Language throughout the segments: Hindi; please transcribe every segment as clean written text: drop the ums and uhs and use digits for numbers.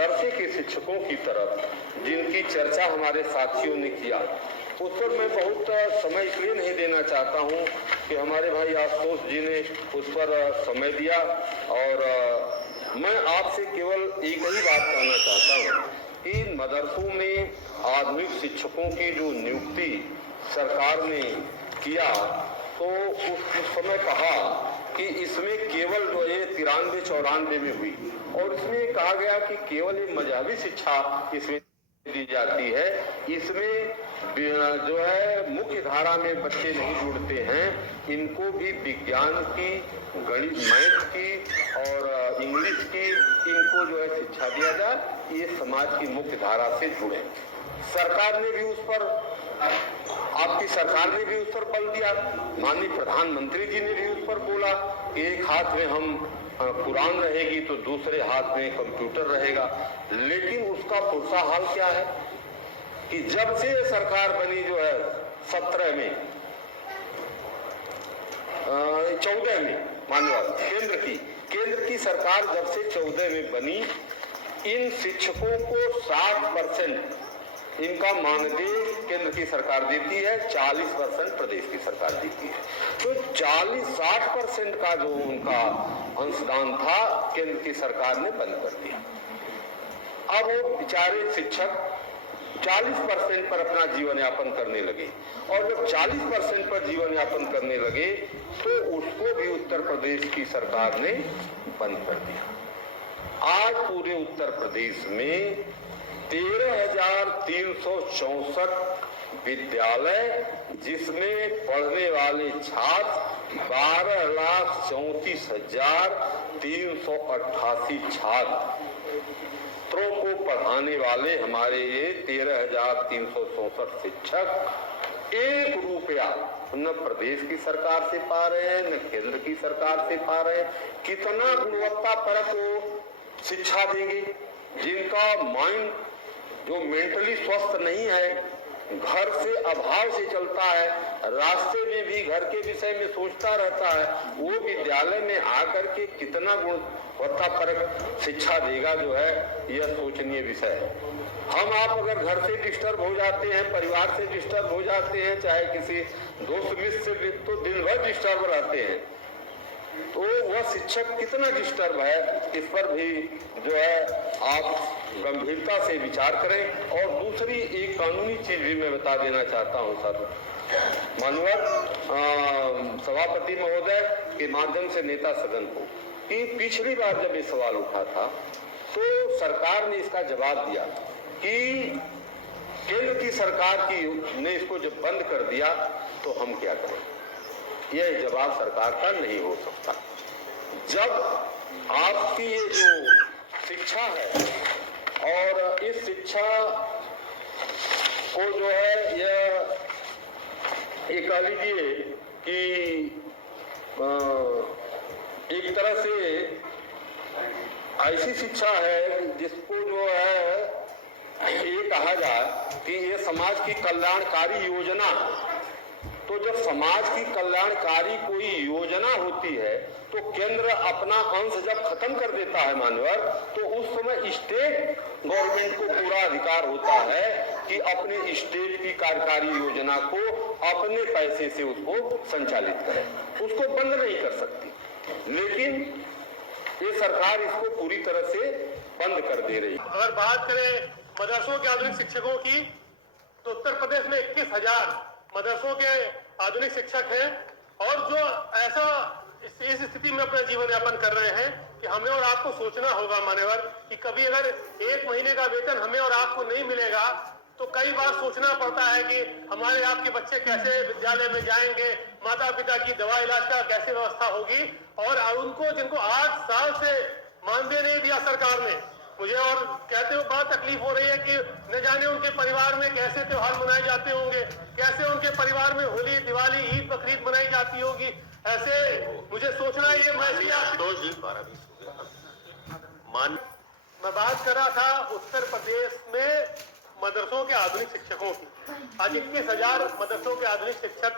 मदरसे के शिक्षकों की तरफ जिनकी चर्चा हमारे साथियों ने किया, उस पर मैं बहुत समय इसलिए नहीं देना चाहता हूं कि हमारे भाई आशुतोष जी ने उस पर समय दिया, और मैं आपसे केवल एक ही बात कहना चाहता हूं कि मदरसों में आधुनिक शिक्षकों की जो नियुक्ति सरकार ने किया, तो उस समय कहा कि इसमें केवल जो ये 93-94 में हुई, और इसमें कहा गया कि केवल ये मजहबी शिक्षा इसमें दी जाती है, इसमें जो है मुख्य धारा में बच्चे नहीं जुड़ते हैं, इनको भी विज्ञान की, गणित, मैथ की और इंग्लिश की, इनको जो है शिक्षा दिया जाए, ये समाज की मुख्य धारा से जुड़े। सरकार ने भी उस पर, आपकी सरकार ने भी उस पर बल दिया, माननीय प्रधानमंत्री जी ने भी उस पर बोला कि एक हाथ में हम कुरान रहेगी तो दूसरे हाथ में कंप्यूटर रहेगा। लेकिन उसका पुरसा हाल क्या है कि जब से सरकार बनी जो है 17 में 14 में मानव केंद्र की सरकार जब से 14 में बनी, इन शिक्षकों को 60% इनका मानदेय केंद्र की सरकार देती है, 40% प्रदेश की सरकार देती है। तो 40-60% का जो उनका अंशदान था केंद्र की सरकार ने बंद कर दिया। अब वो बेचारे शिक्षक 40% पर अपना जीवन यापन करने लगे, और जब 40% पर जीवन यापन करने लगे तो उसको भी उत्तर प्रदेश की सरकार ने बंद कर दिया। आज पूरे उत्तर प्रदेश में 13,364 विद्यालय, जिसमें पढ़ने वाले छात्र 12,34,388 छात्रों को पढ़ाने वाले हमारे ये 13,364 शिक्षक 1 रुपया न प्रदेश की सरकार से पा रहे हैं, न केंद्र की सरकार से पा रहे हैं। कितना गुणवत्ता परक वो शिक्षा देंगे जिनका माइंड जो मेंटली स्वस्थ नहीं है, घर से अभाव से चलता है, रास्ते में भी घर के विषय में सोचता रहता है, वो विद्यालय में आकर के कितना गुणवत्तापरक शिक्षा देगा, जो है यह सोचनीय विषय है। हम आप अगर घर से डिस्टर्ब हो जाते हैं, परिवार से डिस्टर्ब हो जाते हैं, चाहे किसी दोस्त मित्र से, तो दिन भर डिस्टर्ब रहते हैं, तो वह शिक्षक कितना डिस्टर्ब है, इस पर भी जो है आप गंभीरता से विचार करें। और दूसरी एक कानूनी चीज भी मैं बता देना चाहता हूं सर, माननीय सभापति महोदय के माध्यम से नेता सदन को, कि पिछली बार जब ये सवाल उठा था तो सरकार ने इसका जवाब दिया कि केंद्र की सरकार की ने इसको जब बंद कर दिया तो हम क्या करें। यह जवाब सरकार का नहीं हो सकता। जब आपकी ये जो शिक्षा है, और इस शिक्षा को जो है यह कह लीजिए कि एक तरह से ऐसी शिक्षा है जिसको जो है ये कहा जाए कि ये समाज की कल्याणकारी योजना। तो जब समाज की कल्याणकारी कोई योजना होती है तो केंद्र अपना अंश जब खत्म कर देता है मान्यवर, तो उस समय स्टेट गवर्नमेंट को पूरा अधिकार होता है कि अपने स्टेट की कार्यकारी योजना को अपने पैसे से उसको संचालित करे, उसको बंद नहीं कर सकती। लेकिन ये सरकार इसको पूरी तरह से बंद कर दे रही है। अगर बात करें मदरसों के आधुनिक शिक्षकों की, तो उत्तर प्रदेश में 21,000 मदरसों के आधुनिक शिक्षक हैं, और जो ऐसा इस स्थिति में अपना जीवन यापन कर रहे हैं कि हमें और आपको सोचना होगा मान्यवर कि कभी अगर 1 महीने का वेतन हमें और आपको नहीं मिलेगा तो कई बार सोचना पड़ता है कि हमारे आपके बच्चे कैसे विद्यालय में जाएंगे, माता पिता की दवा इलाज का कैसे व्यवस्था होगी। और उनको जिनको 8 साल से मानदेय नहीं दिया सरकार ने, मुझे और कहते हुए बड़ा तकलीफ हो रही है कि न जाने उनके परिवार में कैसे त्योहार मनाए जाते होंगे, कैसे उनके परिवार में होली, दिवाली, ईद, बकरीद मनाई जाती होगी। ऐसे मुझे सोचना ये मैं बात कर रहा था उत्तर प्रदेश में मदरसों के आधुनिक शिक्षकों की। आज 21,000 मदरसों के आधुनिक शिक्षक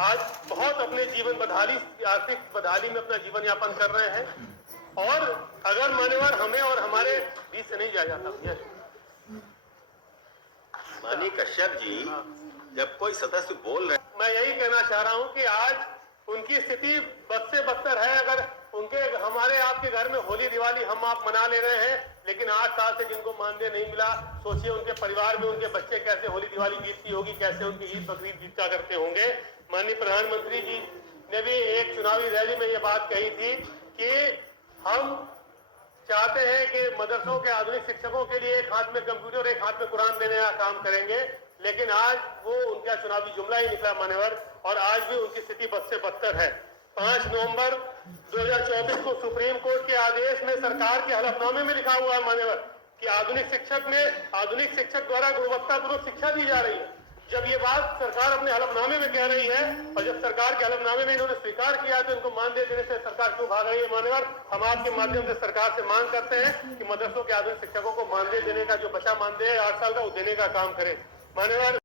आज बहुत अपने जीवन बदहाली, आर्थिक बदहाली में अपना जीवन यापन कर रहे हैं। और अगर मान्यवर हमें और हमारे बीच से नहीं जाया जाता भैया। माननीय कश्यप जी, जब कोई सदस्य बोल रहे मैं यही कहना चाह रहा हूं कि आज उनकी स्थिति बद से बदतर है। अगर उनके हमारे आपके घर में होली दिवाली हम आप मना ले रहे हैं, लेकिन 8 साल से जिनको मानदेय नहीं मिला, सोचिए उनके परिवार में उनके बच्चे कैसे होली दिवाली बीतती होगी, कैसे उनकी ईद बकरीद बीता करते होंगे। माननीय प्रधानमंत्री जी ने भी एक चुनावी रैली में ये बात कही थी कि हम चाहते हैं कि मदरसों के आधुनिक शिक्षकों के लिए एक हाथ में कंप्यूटर एक हाथ में कुरान देने का काम करेंगे, लेकिन आज वो उनका चुनावी जुमला ही निकला मान्यवर, और आज भी उनकी स्थिति बद से बदतर है। 5 नवंबर 2024 को सुप्रीम कोर्ट के आदेश में सरकार के हलफनामे में लिखा हुआ है मान्यवर कि आधुनिक शिक्षक द्वारा गुणवत्तापूर्वक शिक्षा दी जा रही है। जब ये बात सरकार अपने हलफनामे में कह रही है और जब सरकार के हलफनामे में इन्होंने स्वीकार किया तो इनको मानदेय देने से सरकार क्यों भाग रही है मान्यवर? हम आपके माध्यम से सरकार से मांग करते हैं कि मदरसों के आधुनिक शिक्षकों को मानदेय देने का जो बचा मानदेय है 8 साल का, वो देने का काम करे मान्यवर।